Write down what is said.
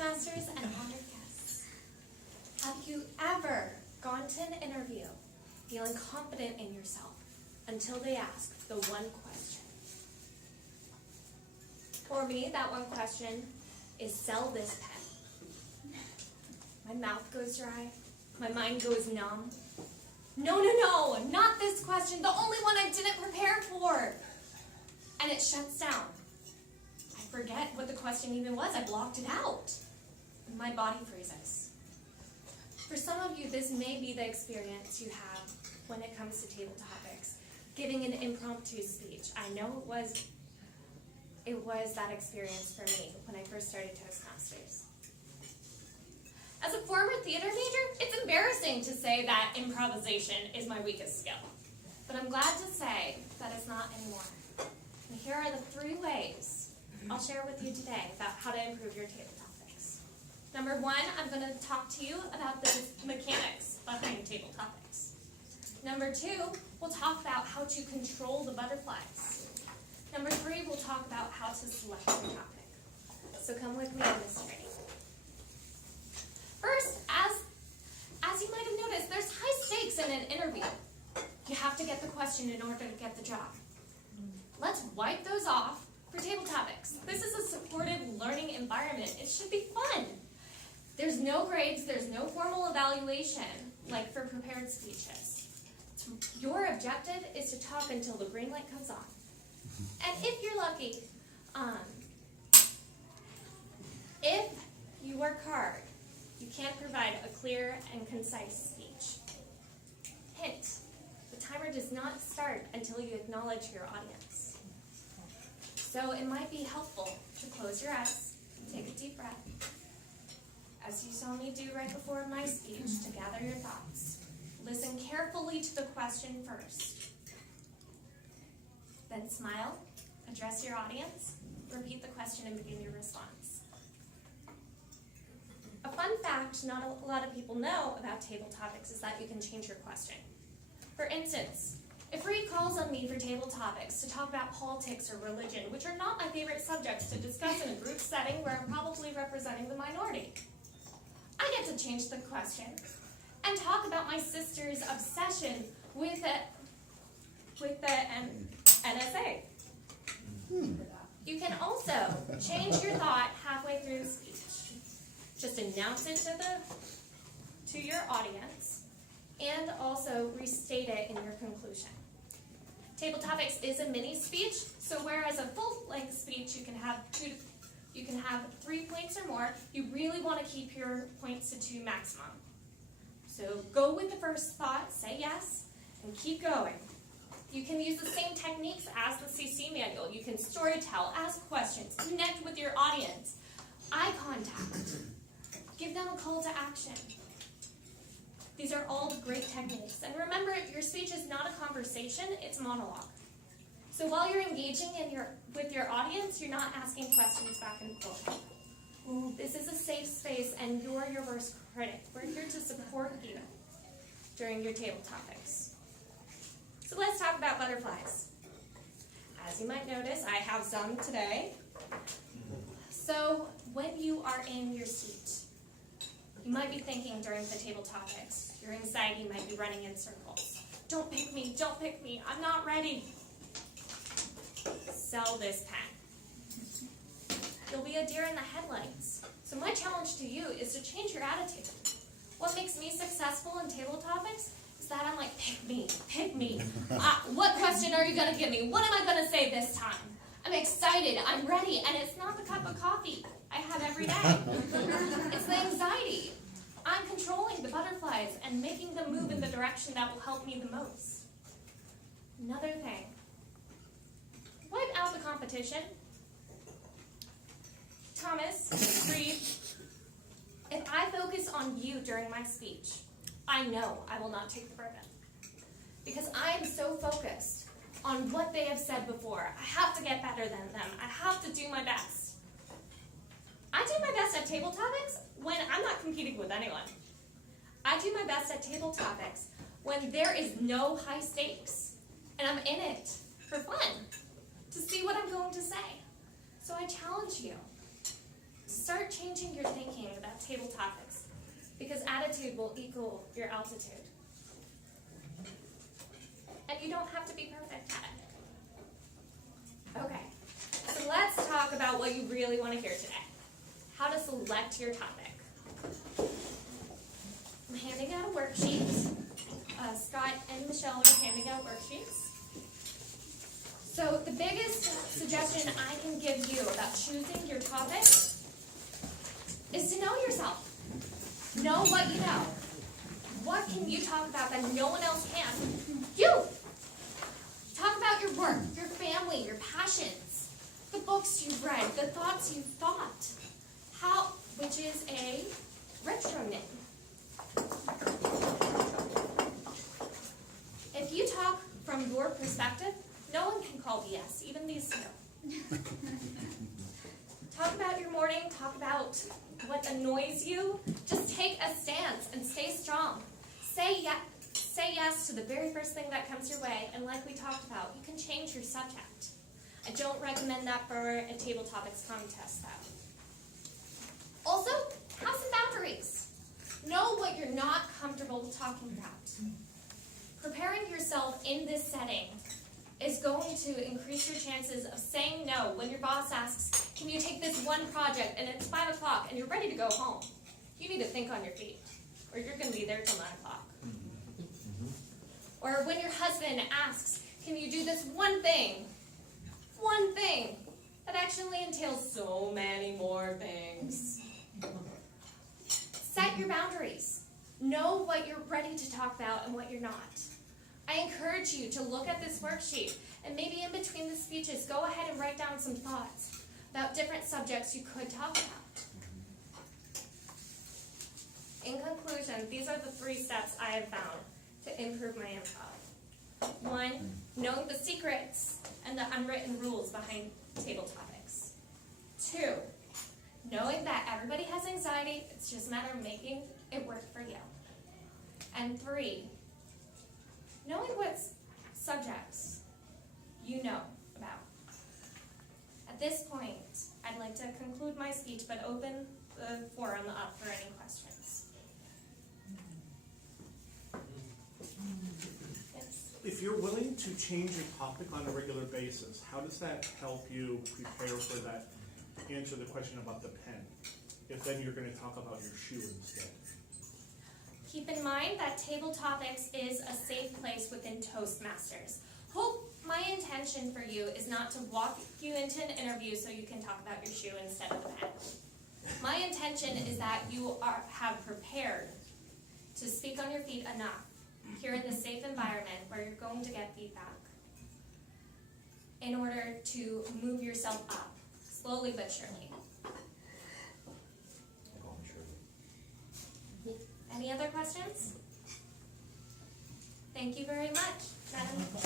Toastmasters and honored guests. Have you ever gone to an interview feeling confident in yourself until they ask the one question? For me, that one question is sell this pen. My mouth goes dry. My mind goes numb. No, not this question. The only one I didn't prepare for. And it shuts down. I forget what the question even was. I blocked it out. And my body freezes. For some of you, this may be the experience you have when it comes to table topics. Giving an impromptu speech. I know it was that experience for me when I first started Toastmasters. As a former theater major, it's embarrassing to say that improvisation is my weakest skill. But I'm glad to say that it's not anymore. And here are the 3 ways I'll share with you today about how to improve your table topics. Number 1, I'm going to talk to you about the mechanics behind table topics. Number 2, we'll talk about how to control the butterflies. Number 3, we'll talk about how to select your topic. So come with me on this journey. First, as you might have noticed, there's high stakes in an interview. You have to get the question in order to get the job. Let's wipe those off for table topics. This is a supportive learning environment. It should be fun. There's no grades, there's no formal evaluation like for prepared speeches. Your objective is to talk until the green light comes on. And if you're lucky, if you work hard, you can provide a clear and concise speech. Hint, the timer does not start until you acknowledge your audience. So it might be helpful to close your eyes and take a deep breath, as you saw me do right before my speech, to gather your thoughts. Listen carefully to the question first. Then smile, address your audience, repeat the question, and begin your response. A fun fact not a lot of people know about table topics is that you can change your question. For instance, if Reed calls on me for table topics to talk about politics or religion, which are not my favorite subjects to discuss in a group setting where I'm probably representing the minority, I get to change the question and talk about my sister's obsession with the NSA. You can also change your thought halfway through the speech. Just announce it to your audience and also restate it in your conclusion. Table topics is a mini speech, so whereas a full-length speech you can have 3 points or more, you really want to keep your points to 2 maximum. So go with the first thought, say yes, and keep going. You can use the same techniques as the CC manual. You can storytell, ask questions, connect with your audience, eye contact, give them a call to action. These are all great techniques. And remember, your speech is not a conversation, it's a monologue. So while you're engaging with your audience, you're not asking questions back and forth. This is a safe space, and you're your worst critic. We're here to support you during your table topics. So let's talk about butterflies. As you might notice, I have some today. So when you are in your seat, you might be thinking during the table topics, your anxiety might be running in circles. Don't pick me, I'm not ready. Sell this pen. You'll be a deer in the headlights. So my challenge to you is to change your attitude. What makes me successful in table topics is that I'm like, pick me. What question are you going to give me? What am I going to say this time? I'm excited, I'm ready, and it's not the cup of coffee I have every day. It's the anxiety. I'm controlling the butterflies and making them move in the direction that will help me the most. Another thing, wipe out the competition. Thomas, Reed, if I focus on you during my speech, I know I will not take the bourbon. Because I am so focused on what they have said before. I have to get better than them. I have to do my best. I do my best at table topics when I'm not competing with anyone. I do my best at table topics when there is no high stakes and I'm in it for fun to see what I'm going to say. So I challenge you Start changing your thinking about table topics, because attitude will equal your altitude. And you don't have to be perfect at it. Okay, so let's talk about what you really want to hear today. How to select your topic. I'm handing out a worksheet. Scott and Michelle are handing out worksheets. So the biggest suggestion I can give you about choosing your topic is to know yourself. Know what you know. What can you talk about that no one else can? You! Talk about your work, your family, your passions, the books you've read, the thoughts you've thought. Which is a retronym. If you talk from your perspective, no one can call BS, even these two. Talk about your morning, talk about what annoys you. Just take a stance and stay strong. Say yes to the very first thing that comes your way, and like we talked about, you can change your subject. I don't recommend that for a table topics contest, though. Also, have some boundaries. Know what you're not comfortable talking about. Preparing yourself in this setting is going to increase your chances of saying no when your boss asks, can you take this one project, and it's 5 o'clock and you're ready to go home. You need to think on your feet, or you're going to be there till 9 o'clock. Or when your husband asks, can you do this one thing that actually entails so many more things. Set your boundaries. Know what you're ready to talk about and what you're not. I encourage you to look at this worksheet, and maybe in between the speeches, go ahead and write down some thoughts about different subjects you could talk about. In conclusion, these are the 3 steps I have found to improve my improv. 1, knowing the secrets and the unwritten rules behind table topics. 2, knowing that everybody has anxiety, it's just a matter of making it work for you. And 3, knowing what subjects you know about. At this point, I'd like to conclude my speech, but open the forum up for any questions. Yes. If you're willing to change your topic on a regular basis, how does that help you prepare for that, answer the question about the pen? If then you're going to talk about your shoe instead. Keep in mind that Table Topics is a safe place within Toastmasters. My intention for you is not to walk you into an interview so you can talk about your shoe instead of the pen. My intention is that you have prepared to speak on your feet enough here in this safe environment where you're going to get feedback in order to move yourself up, slowly but surely. Any other questions? Thank you very much, Madam